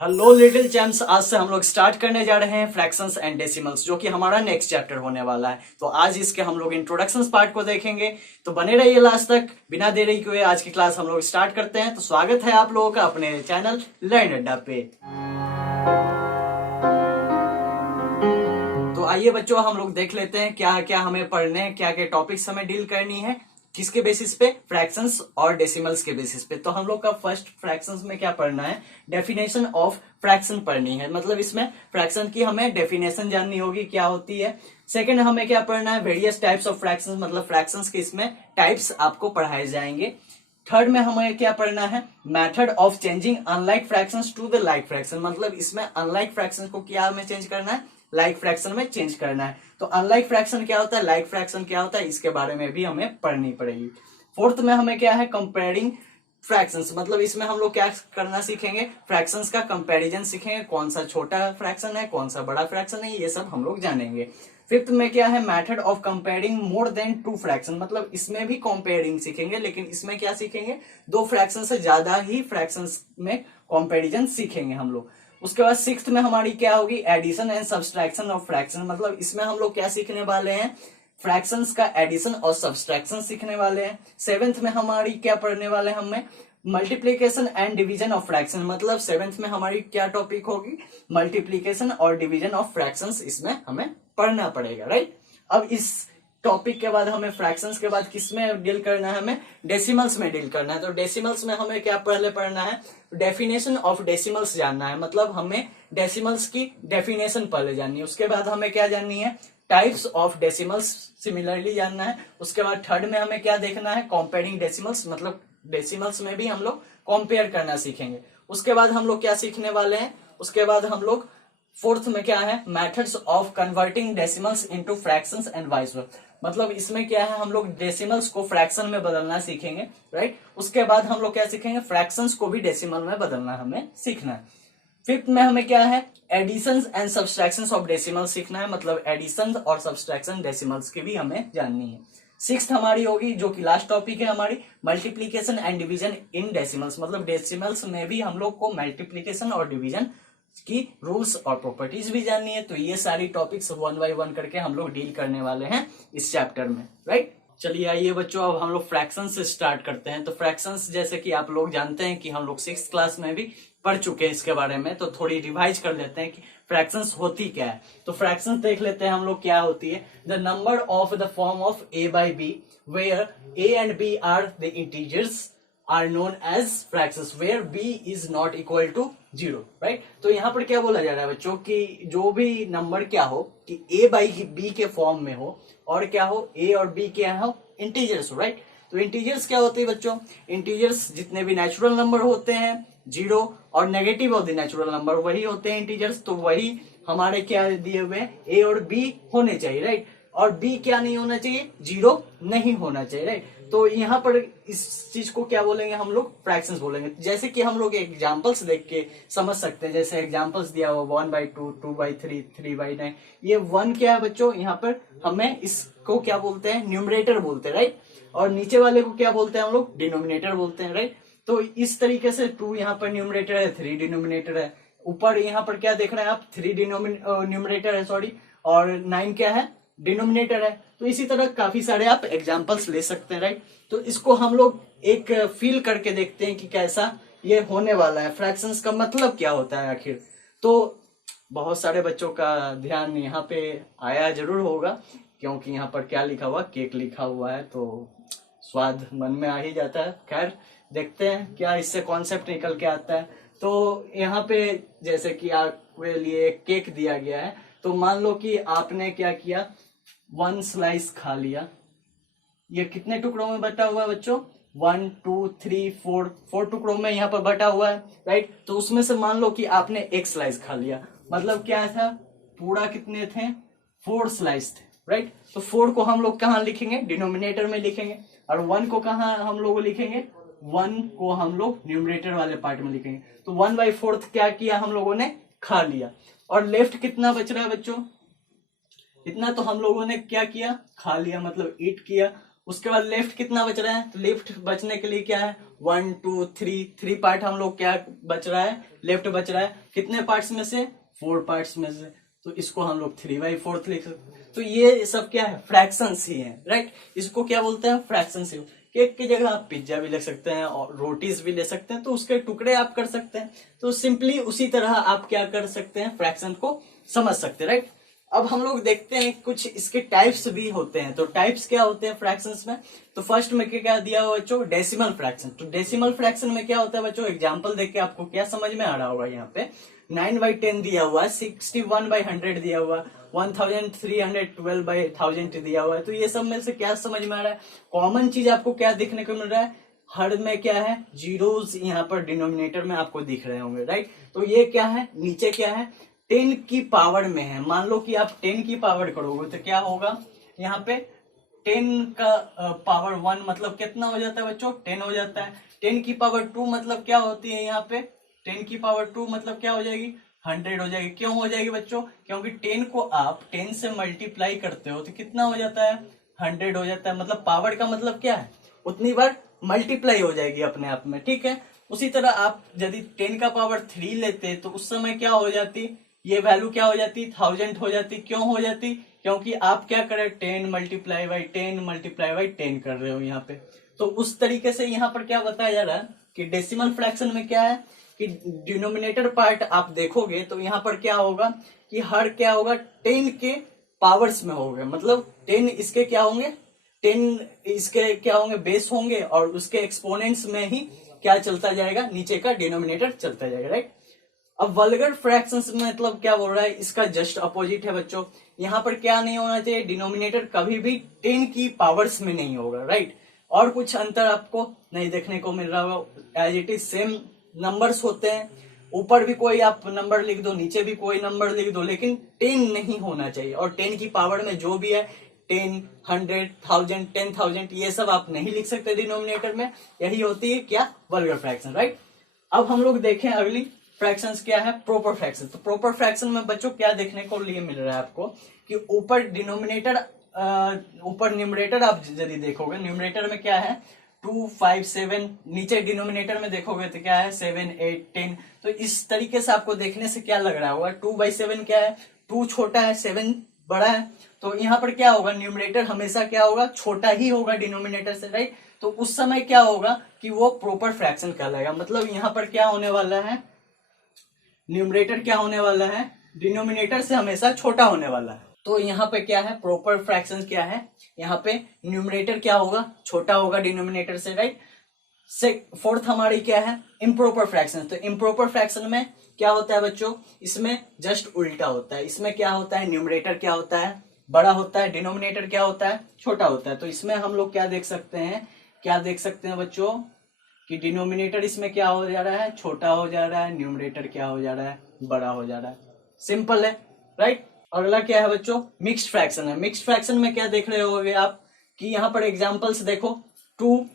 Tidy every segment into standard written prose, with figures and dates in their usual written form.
Hello little champs, आज से हम लोग स्टार्ट करने जा रहे हैं फ्रैक्शंस एंड डेसिमल्स, जो कि हमारा नेक्स्ट चैप्टर होने वाला है। तो आज इसके हम लोग इंट्रोडक्शन पार्ट को देखेंगे, तो बने रहिए लास्ट तक। बिना देरी किए आज की क्लास हम लोग स्टार्ट करते हैं। तो स्वागत है आप लोगों का अपने चैनल लर्न अड्डा पे। तो आइए बच्चों, हम लोग देख लेते हैं क्या क्या हमें पढ़ने हैं, क्या क्या टॉपिक्स हमें डील करनी है, किसके बेसिस पे, फ्रैक्शंस और डेसिमल्स के बेसिस पे। तो हम लोग का फर्स्ट फ्रैक्शंस में क्या पढ़ना है, डेफिनेशन ऑफ फ्रैक्शन पढ़नी है। मतलब इसमें फ्रैक्शन की हमें डेफिनेशन जाननी होगी, क्या होती है। सेकंड हमें क्या पढ़ना है, वेरियस टाइप्स ऑफ फ्रैक्शंस, मतलब फ्रैक्शंस के इसमें टाइप्स आपको पढ़ाए जाएंगे। थर्ड में हमें क्या पढ़ना है, method of changing unlike fractions to the like fraction, मतलब इसमें अनलाइक फ्रैक्शन को क्या हमें चेंज करना है, लाइक फ्रैक्शन में चेंज करना है। तो अनलाइक फ्रैक्शन क्या होता है, लाइक फ्रैक्शन क्या होता है, इसके बारे में भी हमें पढ़नी पड़ेगी। फोर्थ में हमें क्या है, कंपेयरिंग फ्रैक्शंस, मतलब इसमें हम लोग क्या करना सीखेंगे, फ्रैक्शंस का कंपैरिजन सीखेंगे, कौन सा छोटा फ्रैक्शन है, कौन सा बड़ा फ्रैक्शन है, ये सब हम लोग जानेंगे। फिफ्थ में क्या है, method of comparing more than two fraction, मतलब इसमें भी कंपेयरिंग सीखेंगे, लेकिन इसमें क्या सीखेंगे, दो फ्रैक्शन से ज्यादा ही फ्रैक्शंस में कंपैरिजन सीखेंगे हम लोग। उसके बाद सिक्स्थ में हमारी क्या होगी, addition and subtraction of fraction, मतलब इसमें हम लोग क्या सीखने वाले हैं, फ्रैक्शंस का एडिशन और सब्सट्रैक्शन सीखने वाले हैं। सेवेंथ में हमारी क्या पढ़ने वाले हैं, हमें multiplication and division of fraction, मतलब सेवेंथ में हमारी क्या टॉपिक होगी, मल्टीप्लीकेशन और डिवीजन ऑफ फ्रैक्शंस, इसमें हमें पढ़ना पड़ेगा, राइट। अब इस टॉपिक के बाद हमें फ्रैक्शंस के बाद किस में डील करना है, हमें डेसिमल्स में डील करना है। तो डेसिमल्स में हमें क्या पहले पढ़ना है, डेफिनेशन ऑफ डेसिमल्स जानना है, मतलब हमें डेसिमल्स की डेफिनेशन पहले जाननी है। उसके बाद हमें क्या जाननी है, टाइप्स ऑफ डेसिमल्स सिमिलरली जानना है। उसके बाद थर्ड में हमें क्या देखना है, कंपेयरिंग डेसिमल्स, मतलब डेसिमल्स में भी हम लोग कंपेयर करना सीखेंगे। उसके बाद हम लोग क्या सीखने वाले हैं, उसके बाद हम लोग फोर्थ में क्या है, methods of converting decimals into fractions and vice versa, मतलब इसमें क्या है, हम लोग डेसिमल्स को फ्रैक्शन में बदलना सीखेंगे, राइट। उसके बाद हम लोग क्या सीखेंगे, फ्रैक्शंस को भी डेसिमल में बदलना हमें सीखना है। फिफ्थ में हमें क्या है, addition and subtraction of decimal सीखना है, मतलब एडिशन और सब्सट्रैक्शन डेसिमल्स की भी हमें जाननी है। सिक्स्थ हमारी होगी, जो कि लास्ट टॉपिक है हमारी, multiplication and division in decimals, मतलब डेसिमल्स में भी हम लोग को मल्टीप्लीकेशन और डिवीजन की रूल्स और प्रॉपर्टीज भी जाननी है। तो ये सारी टॉपिक्स वन बाय वन करके हम लोग डील करने वाले हैं इस चैप्टर में, राइट। चलिए आइए बच्चों, अब हम लोग फ्रैक्शन से स्टार्ट करते हैं। तो फ्रैक्शंस जैसे कि आप लोग जानते हैं कि हम लोग 6th क्लास में भी पढ़ चुके हैं इसके बारे में, तो थोड़ी रिवाइज कर लेते हैं कि फ्रैक्शंस होती क्या है। तो फ्रैक्शंस देख लेते हैं हम लोग क्या होती है, the number of the form of a by b where a and b are the integers are known as fractions where b is not equal to 0, right. तो यहाँ पर क्या बोला जा रहा है बच्चों कि जो भी नंबर क्या हो, कि a by b के फॉर्म में हो, और क्या हो, a और b क्या हो, इंटीजर्स हो, राइट। तो इंटीजर्स क्या होते हैं बच्चों, इंटीजर्स जितने भी नेचुरल नंबर होते हैं, जीरो और negative of the natural number वही होते हैं इंटीजर्स। तो वही हमारे क्या दिए हुए हैं, ए और बी होने चाहिए, राइट। और बी क्या नहीं होना चाहिए, जीरो नहीं होना चाहिए, राइट। तो यहाँ पर इस चीज को क्या बोलेंगे हम लोग, फ्रैक्शंस बोलेंगे। जैसे कि हम लोग एग्जांपल्स देख के समझ सकते हैं, जैसे एग्जांपल्स दिया हुआ 1/2, 2/3, 3/9, ये 1 क्या है बच्चों, यहाँ पर हमें इसको क्या बोलते हैं, न्यूमरेटर बोलते हैं, राइट। और नीचे वाले को क्या बोलते हैं हम लोग, डिनोमिनेटर बोलते हैं, राइट। तो इस तरीके से 2 यहाँ पर न्यूमरेटर है, 3 डिनोमिनेटर है, ऊपर यहाँ पर क्या देख रहे हैं आप, 3 न्यूमरेटर है, सॉरी, और 9 क्या है, डिनोमिनेटर है। तो इसी तरह काफी सारे आप एग्जांपल्स ले सकते हैं, राइट। तो इसको हम लोग एक फील करके देखते हैं कि कैसा ये होने वाला है, फ्रैक्शंस का मतलब क्या होता है आखिर। तो बहुत सारे बच्चों का ध्यान यहाँ पे आया जरूर होगा, क्योंकि यहाँ पर क्या लिखा हुआ, केक लिखा हुआ है, तो स्वाद मन में आ ही जाता है। खैर देखते हैं क्या इससे कॉन्सेप्ट निकल के आता है। तो यहाँ पे जैसे कि आपके लिए केक दिया गया है, तो मान लो कि आपने क्या किया, 1 स्लाइस खा लिया। ये कितने टुकड़ों में बटा हुआ है बच्चों, 1 2 3 4 टुकड़ों में यहाँ पर बटा हुआ है, राइट। तो उसमें से मान लो कि आपने 1 स्लाइस खा लिया, मतलब क्या था, पूरा कितने थे, 4 स्लाइस थे, राइट। तो 4 को हम लोग कहाँ लिखेंगे, डिनोमिनेटर में लिखेंगे, और 1 को कहाँ हम लोग लिखेंगे, 1 को हम लोग न्यूमरेटर वाले पार्ट में लिखेंगे। तो 1/4 क्या किया हम लोगों ने, खा लिया। और लेफ्ट कितना बच रहा है बच्चों, इतना तो हम लोगों ने क्या किया, खा लिया, मतलब ईट किया। उसके बाद लेफ्ट कितना बच रहा है, तो लेफ्ट बचने के लिए क्या है 1 2 3, 3 पार्ट हम लोग क्या बच रहा है, लेफ्ट बच रहा है कितने पार्ट्स में से, 4 पार्ट्स में से, तो इसको हम लोग 3/4 लिख सकते हैं। तो ये सब क्या है, फ्रैक्शंस ही है, राइट। इसको क्या बोलते हैं, फ्रैक्शंस ही। केक की जगह आप पिज्जा भी ले सकते हैं और रोटीज भी ले सकते हैं, तो उसके टुकड़े आप कर सकते हैं। तो सिंपली उसी तरह आप क्या कर सकते हैं, फ्रैक्शन को समझ सकते हैं, राइट। अब हम लोग देखते हैं कुछ इसके टाइप्स भी होते हैं। तो टाइप्स क्या होते हैं फ्रैक्शंस में, तो फर्स्ट में क्या दिया हुआ बच्चों, डेसिमल फ्रैक्शन। तो डेसिमल फ्रैक्शन में क्या होता है बच्चों, एग्जांपल देख के आपको क्या समझ में आ रहा होगा, यहाँ पे 9/10 दिया हुआ है, 61/100 दिया हुआ, 1312/1000 दिया हुआ है। तो ये सब में से क्या समझ में आ रहा है, कॉमन चीज आपको क्या देखने को मिल रहा है, हर में क्या है, जीरोस यहाँ पर डिनोमिनेटर में आपको दिख रहे होंगे, राइट। तो ये क्या है, नीचे क्या है, 10 की पावर में है। मान लो कि आप 10 की पावर करोगे तो क्या होगा, यहाँ पे 10 का पावर 1 मतलब कितना हो जाता है बच्चों, 10 हो जाता है। 10 की पावर 2 मतलब क्या होती है, यहाँ पे 10 की पावर 2 मतलब क्या हो जाएगी, 100 हो जाएगी। क्यों हो जाएगी बच्चों, क्योंकि 10 को आप 10 से मल्टीप्लाई करते हो तो कितना हो जाता है, 100 हो जाता है। मतलब पावर का मतलब क्या है, उतनी बार मल्टीप्लाई हो जाएगी अपने आप में, ठीक है। उसी तरह आप यदि 10 का पावर 3 लेते तो उस समय क्या हो जाती, ये वैल्यू क्या हो जाती, 1000 हो जाती। क्यों हो जाती, क्योंकि आप क्या कर रहे, 10 मल्टीप्लाई बाई 10 मल्टीप्लाई बाई 10 कर रहे हो यहाँ पे। तो उस तरीके से यहाँ पर क्या बताया जा रहा है कि डेसिमल फ्रैक्शन में क्या है कि डिनोमिनेटर पार्ट आप देखोगे तो यहाँ पर क्या होगा कि हर क्या होगा 10 के पावर्स में होगा। मतलब 10 इसके क्या होंगे, 10 इसके क्या होंगे, बेस होंगे, और उसके एक्सपोनेंट्स में ही क्या चलता जाएगा, नीचे का डिनोमिनेटर चलता जाएगा, राइट। अब वल्गर फ्रैक्शंस में मतलब क्या बोल रहा है, इसका जस्ट अपोजिट है बच्चों। यहाँ पर क्या नहीं होना चाहिए, डिनोमिनेटर कभी भी 10 की पावर्स में नहीं होगा, राइट। और कुछ अंतर आपको नहीं देखने को मिल रहा होगा, as it is same numbers होते हैं। ऊपर भी कोई आप नंबर लिख दो, नीचे भी कोई नंबर लिख दो, लेकिन 10 नहीं होना चाहिए। और 10 की पावर में जो भी है 10, 100, 1000, 10,000 ये सब आप नहीं लिख सकते डिनोमिनेटर में। यही होती है क्या, वल्गर फ्रैक्शन, राइट। अब हम लोग देखें अगली फ्रैक्शंस क्या है, प्रॉपर फ्रैक्शन। तो प्रॉपर फ्रैक्शन में बच्चों क्या देखने को लिए मिल रहा है आपको कि ऊपर डिनोमिनेटर, ऊपर न्यूमरेटर आप यदि देखोगे, न्यूमरेटर में क्या है 2, 5, 7, नीचे डिनोमिनेटर में देखोगे तो क्या है 7, 8, 10। तो इस तरीके से आपको देखने से क्या लग रहा होगा, 2/7 क्या है, 2 छोटा है, 7 बड़ा है। तो यहाँ पर क्या होगा, न्यूमरेटर हमेशा क्या होगा, छोटा ही होगा डिनोमिनेटर से, राइट। तो उस समय क्या होगा कि वो प्रॉपर फ्रैक्शन कहलाएगा। मतलब यहाँ पर क्या होने वाला है, न्यूमरेटर क्या होने वाला है, डिनोमिनेटर से हमेशा छोटा होने वाला है। तो यहाँ पे क्या है, प्रॉपर फ्रैक्शन क्या है, यहाँ पे न्यूमरेटर क्या होगा, छोटा होगा डिनोमिनेटर से, राइट। से फोर्थ हमारी क्या है, इम्प्रॉपर फ्रैक्शन। तो इम्प्रॉपर फ्रैक्शन में क्या होता है बच्चों, इसमें जस्ट उल्टा होता है। इसमें क्या होता है, न्यूमरेटर क्या होता है, बड़ा होता है, डिनोमिनेटर क्या होता है, छोटा होता है। तो इसमें हम लोग क्या देख सकते हैं, क्या देख सकते हैं बच्चों कि डिनोमिनेटर इसमें क्या हो जा रहा है, छोटा हो जा रहा है, न्यूमरेटर क्या हो जा रहा है, बड़ा हो जा रहा है। सिंपल है, राइट। अगला क्या है बच्चों, मिक्स्ड फ्रैक्शन है। मिक्स्ड फ्रैक्शन में क्या देख रहे होगे आप कि यहाँ पर एग्जांपल्स देखो, 2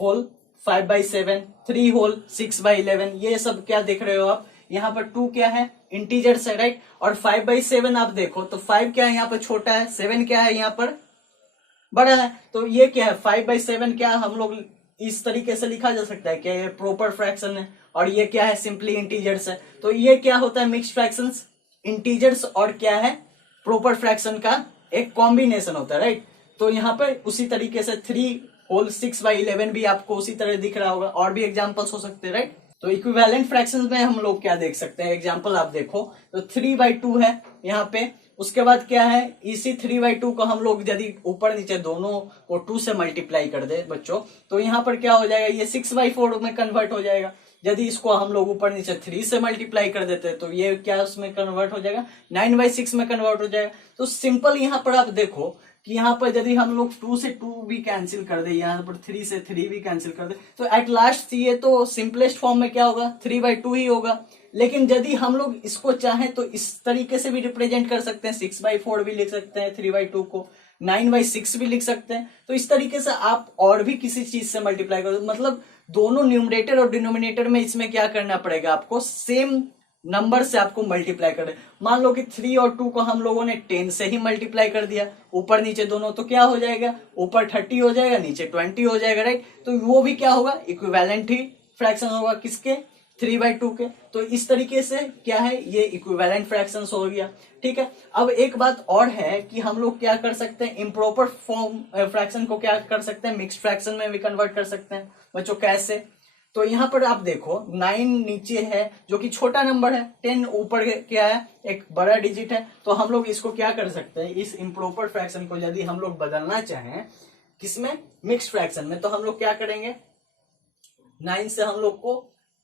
होल 5/7, 3 होल 6/11, ये सब क्या देख रहे हो आप, यहाँ पर 2 क्या है, इंटीजर्स है, राइट। और 5/7 आप देखो तो 5 क्या है यहाँ पर छोटा है, 7 क्या है यहाँ पर बड़ा है। तो ये क्या है, 5/7 क्या हम लोग इस तरीके से लिखा जा सकता है क्या, ये प्रॉपर फ्रैक्शन है। और ये क्या है, सिंपली इंटीजर्स है। तो ये क्या होता है, मिक्स्ड फ्रैक्शंस, इंटीजर्स और क्या है, प्रॉपर फ्रैक्शन का एक कॉम्बिनेशन होता है, राइट। तो यहाँ पर उसी तरीके से 3 होल 6/11 भी आपको उसी तरह दिख रहा होगा। और भी एग्जाम्पल्स हो सकते हैं, राइट। तो इक्विवेलेंट फ्रैक्शंस में हम लोग क्या देख सकते हैं, एग्जाम्पल आप देखो तो 3/2 है यहाँ पे। उसके बाद क्या है, इसी 3/2 को हम लोग यदि ऊपर नीचे दोनों को 2 से मल्टीप्लाई कर दे बच्चों, तो यहाँ पर क्या हो जाएगा, ये 6/4 में कन्वर्ट हो जाएगा। यदि इसको हम लोग ऊपर नीचे 3 से मल्टीप्लाई कर देते हैं तो ये क्या उसमें कन्वर्ट हो जाएगा, 9/6 में कन्वर्ट हो जाएगा। तो सिंपल यहाँ पर आप देखो कि यहाँ पर यदि हम लोग 2 से 2 भी कैंसिल कर दे, यहाँ पर 3 से 3 भी कैंसिल कर दे, तो एट लास्ट ये तो सिंपलेस्ट फॉर्म में क्या होगा, 3/2 ही होगा। लेकिन यदि हम लोग इसको चाहें तो इस तरीके से भी रिप्रेजेंट कर सकते हैं, 6/4 भी लिख सकते हैं 3/2 को, 9/6 भी लिख सकते हैं। तो इस तरीके से आप और भी किसी चीज से मल्टीप्लाई करो, मतलब दोनों न्यूमरेटर और डिनोमिनेटर में इसमें क्या करना पड़ेगा आपको, सेम नंबर से आपको मल्टीप्लाई कर, मान लो कि 3 और 2 को हम लोगों ने 10 से ही मल्टीप्लाई कर दिया, ऊपर नीचे दोनों, तो क्या हो जाएगा, ऊपर 30 हो जाएगा, नीचे 20 हो जाएगा, राइट। तो वो भी क्या होगा, इक्विवेलेंट ही फ्रैक्शन होगा, किसके, 3/2 के। तो इस तरीके से क्या है, ये इक्विवेलेंट फ्रैक्शन हो गया, ठीक है। अब एक बात और है कि हम लोग क्या कर सकते हैं, इम्प्रॉपर फॉर्म फ्रैक्शन को क्या कर सकते हैं, मिक्स्ड फ्रैक्शन में भी कन्वर्ट कर सकते हैं बच्चों। कैसे, तो यहाँ पर आप देखो 9 नीचे है जो कि छोटा नंबर है, 10 ऊपर क्या है, एक बड़ा डिजिट है। तो हम लोग इसको क्या कर सकते हैं, इस इम्प्रॉपर फ्रैक्शन को यदि हम लोग बदलना चाहें किसमें, मिक्स्ड फ्रैक्शन में, तो हम लोग क्या करेंगे, 9 से हम लोग को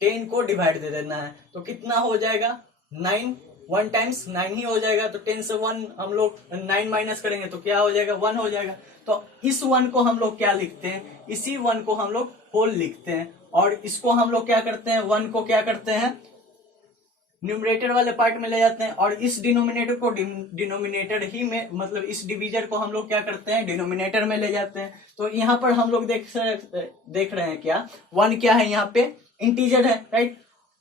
10 को डिवाइड दे देना है, तो कितना हो जाएगा, 9, 1 टाइम्स 9 ही हो जाएगा। तो 10 से 1 हम लोग 9 माइनस करेंगे तो क्या हो जाएगा, 1 हो जाएगा। तो इस 1 को हम लोग क्या लिखते हैं, इसी 1 को हम लोग होल लिखते हैं, और इसको हम लोग क्या करते हैं, 1 को क्या करते हैं, न्यूमरेटर वाले पार्ट में ले जाते हैं, और इस डिनोमिनेटर को डिनोमिनेटर ही में, मतलब इस डिवीजर को हम लोग क्या करते हैं, डिनोमिनेटर में ले जाते हैं। तो यहाँ पर हम लोग देख रहे हैं क्या, 1 क्या है, यहाँ पे इंटीजर है, राइट।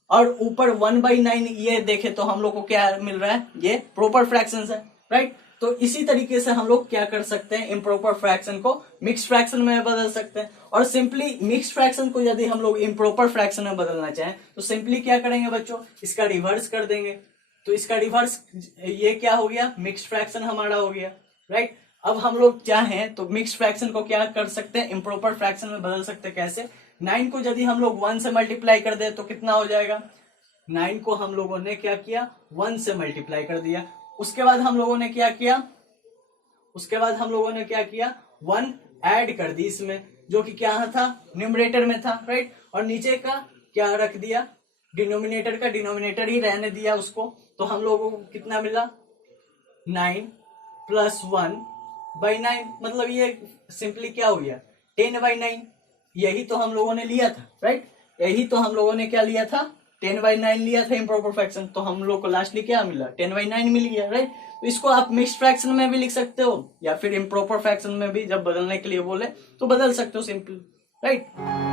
और ऊपर 1/9 ये देखे तो हम लोग को क्या मिल रहा है, ये प्रॉपर फ्रैक्शन है, राइट। तो इसी तरीके से हम लोग क्या कर सकते हैं, इम्प्रॉपर फ्रैक्शन को मिक्स्ड फ्रैक्शन में बदल सकते हैं। और सिंपली मिक्स्ड फ्रैक्शन को यदि हम लोग इम्प्रॉपर फ्रैक्शन में बदलना चाहें तो सिंपली क्या करेंगे बच्चों, इसका रिवर्स कर देंगे। तो इसका रिवर्स, ये क्या हो गया, मिक्स्ड फ्रैक्शन हमारा हो गया, राइट। अब हम लोग चाहें तो मिक्स्ड फ्रैक्शन को क्या कर सकते हैं, इम्प्रॉपर फ्रैक्शन में बदल सकते हैं। कैसे, 9 को यदि हम लोग 1 से मल्टीप्लाई कर दे तो कितना हो जाएगा, 9 को हम लोगों ने क्या किया, 1 से मल्टीप्लाई कर दिया। उसके बाद हम लोगों ने क्या किया, 1 ऐड कर दी इसमें, जो कि क्या था, न्यूमरेटर में था, राइट। और नीचे का क्या रख दिया, डिनोमिनेटर का डिनोमिनेटर ही रहने दिया उसको। तो हम लोगों को कितना मिला, 9 प्लस 1/9, मतलब ये सिंपली क्या हो गया, 10/9। यही तो हम लोगों ने लिया था, राइट। यही तो हम लोगों ने क्या लिया था, 10/9 लिया था इम्प्रॉपर फ्रैक्शन। तो हम लोग को लास्टली क्या मिला, 10/9 मिल गया, राइट। तो इसको आप मिक्स्ड फ्रैक्शन में भी लिख सकते हो, या फिर इम्प्रॉपर फ्रैक्शन में भी जब बदलने के लिए बोले तो बदल सकते हो सिंपल, राइट।